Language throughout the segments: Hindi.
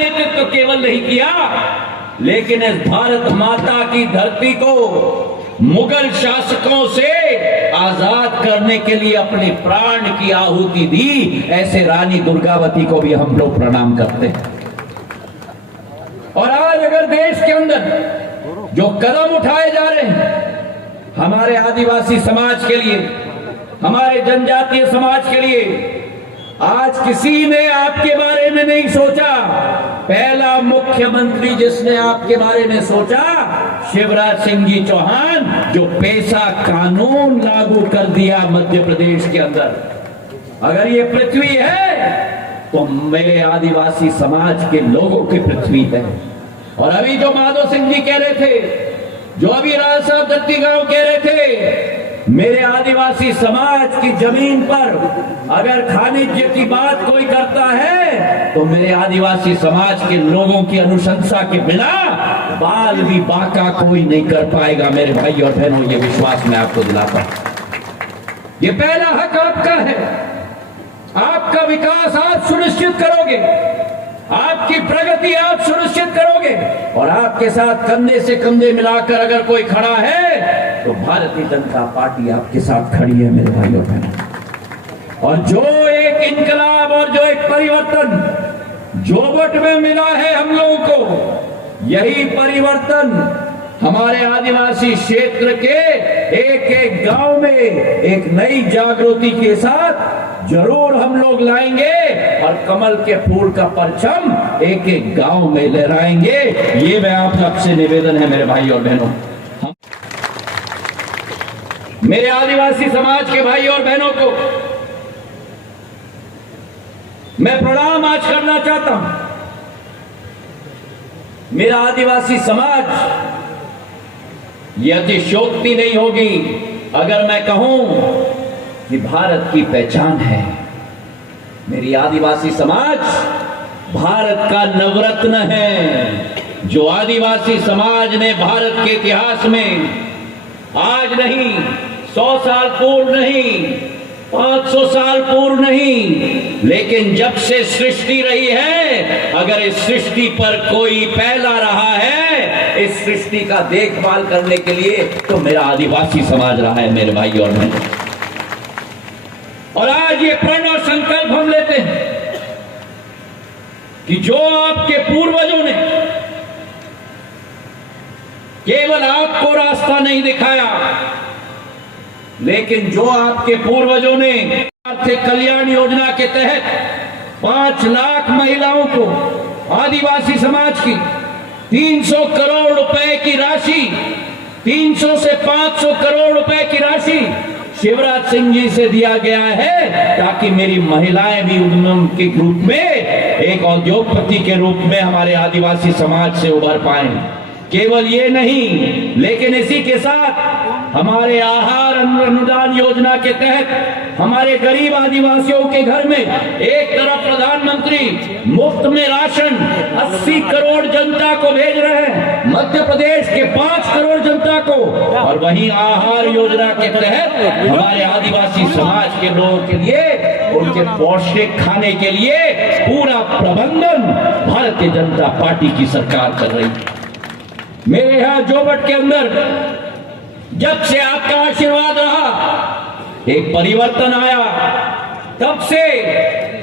नेतृत्व केवल नहीं किया, लेकिन इस भारत माता की धरती को मुगल शासकों से आजाद करने के लिए अपने प्राण की आहुति दी। ऐसे रानी दुर्गावती को भी हम लोग प्रणाम करते हैं। और आज अगर देश के अंदर जो कदम उठाए जा रहे हैं हमारे आदिवासी समाज के लिए, हमारे जनजातीय समाज के लिए, आज किसी ने आपके बारे में नहीं सोचा। पहला मुख्यमंत्री जिसने आपके बारे में सोचा, शिवराज सिंह जी चौहान, जो पेशा कानून लागू कर दिया मध्य प्रदेश के अंदर। अगर ये पृथ्वी है तो मेरे आदिवासी समाज के लोगों की पृथ्वी है। और अभी जो माधव सिंह जी कह रहे थे, जो अभी राज साहब दत्ती गांव कह रहे थे, मेरे आदिवासी समाज की जमीन पर अगर खनिज की बात कोई करता है तो मेरे आदिवासी समाज के लोगों की अनुशंसा के बिना बाल भी बाका कोई नहीं कर पाएगा। मेरे भाई और बहनों, ये विश्वास मैं आपको दिलाता हूं। ये पहला हक आपका है। आपका विकास आप सुनिश्चित करोगे, आपकी प्रगति आप सुनिश्चित करोगे, और आपके साथ कंधे से कंधे मिलाकर अगर कोई खड़ा है तो भारतीय जनता पार्टी आपके साथ खड़ी है मेरे भाई और बहनों। और जो एक इनकलाब और जो एक परिवर्तन जोबट में मिला है हम लोगों को, यही परिवर्तन हमारे आदिवासी क्षेत्र के एक एक गांव में एक नई जागृति के साथ जरूर हम लोग लाएंगे और कमल के फूल का परचम एक एक गांव में लहराएंगे। ये मैं आप सबसे निवेदन है मेरे भाई और बहनों। मेरे आदिवासी समाज के भाई और बहनों को मैं प्रणाम आज करना चाहता हूं। मेरा आदिवासी समाज, यह अतिशयोक्ति नहीं होगी अगर मैं कहूं कि भारत की पहचान है। मेरी आदिवासी समाज भारत का नवरत्न है। जो आदिवासी समाज ने भारत के इतिहास में आज नहीं, 100 साल पूर्व नहीं, 500 साल पूर्व नहीं, लेकिन जब से सृष्टि रही है, अगर इस सृष्टि पर कोई पहला रहा है इस सृष्टि का देखभाल करने के लिए, तो मेरा आदिवासी समाज रहा है मेरे भाई और बहनों। और आज ये प्रण और संकल्प हम लेते हैं कि जो आपके पूर्वजों ने केवल आपको रास्ता नहीं दिखाया, लेकिन जो आपके पूर्वजों ने आर्थिक कल्याण योजना के तहत 5 लाख महिलाओं को, आदिवासी समाज की 300 करोड़ रुपए की राशि, 300 से 500 करोड़ रुपए की राशि शिवराज सिंह जी से दिया गया है, ताकि मेरी महिलाएं भी उद्यम के रूप में, एक उद्योगपति के रूप में हमारे आदिवासी समाज से उभर पाएं। केवल ये नहीं, लेकिन इसी के साथ हमारे आहार अनुदान योजना के तहत हमारे गरीब आदिवासियों के घर में एक तरफ प्रधानमंत्री मुफ्त में राशन 80 करोड़ जनता को भेज रहे हैं, मध्य प्रदेश के 5 करोड़ जनता को, और वहीं आहार योजना के तहत हमारे आदिवासी समाज के लोगों के लिए, उनके पौष्टिक खाने के लिए पूरा प्रबंधन भारतीय जनता पार्टी की सरकार कर रही है। मेरे यहां जोबट के अंदर जब से आपका आशीर्वाद रहा, एक परिवर्तन आया, तब से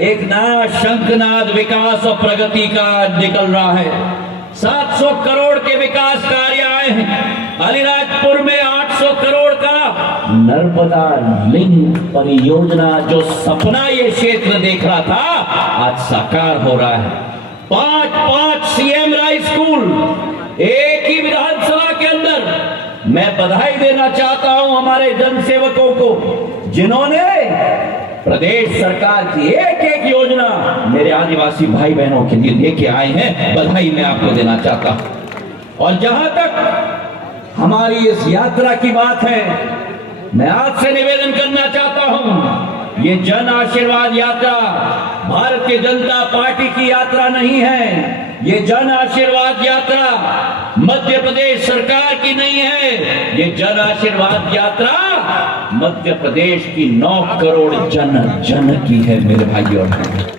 एक नया शंखनाद विकास और प्रगति का निकल रहा है। 700 करोड़ के विकास कार्य आए हैं। अलीराजपुर में 800 करोड़ का नर्मदा लिंक परियोजना, जो सपना ये क्षेत्र देख रहा था, आज साकार हो रहा है। 5 सीएम राइस स्कूल एक ही विधानसभा के अंदर। मैं बधाई देना चाहता हूं हमारे जनसेवकों को, जिन्होंने प्रदेश सरकार की एक एक योजना मेरे आदिवासी भाई बहनों के लिए लेके आए हैं। बधाई मैं आपको देना चाहता हूं। और जहां तक हमारी इस यात्रा की बात है, मैं आपसे निवेदन करना चाहता हूं, ये जन आशीर्वाद यात्रा भारतीय जनता पार्टी की यात्रा नहीं है। ये जन आशीर्वाद यात्रा मध्य प्रदेश सरकार की नहीं है। ये जन आशीर्वाद यात्रा मध्य प्रदेश की 9 करोड़ जन की है मेरे भाइयों और बहनों।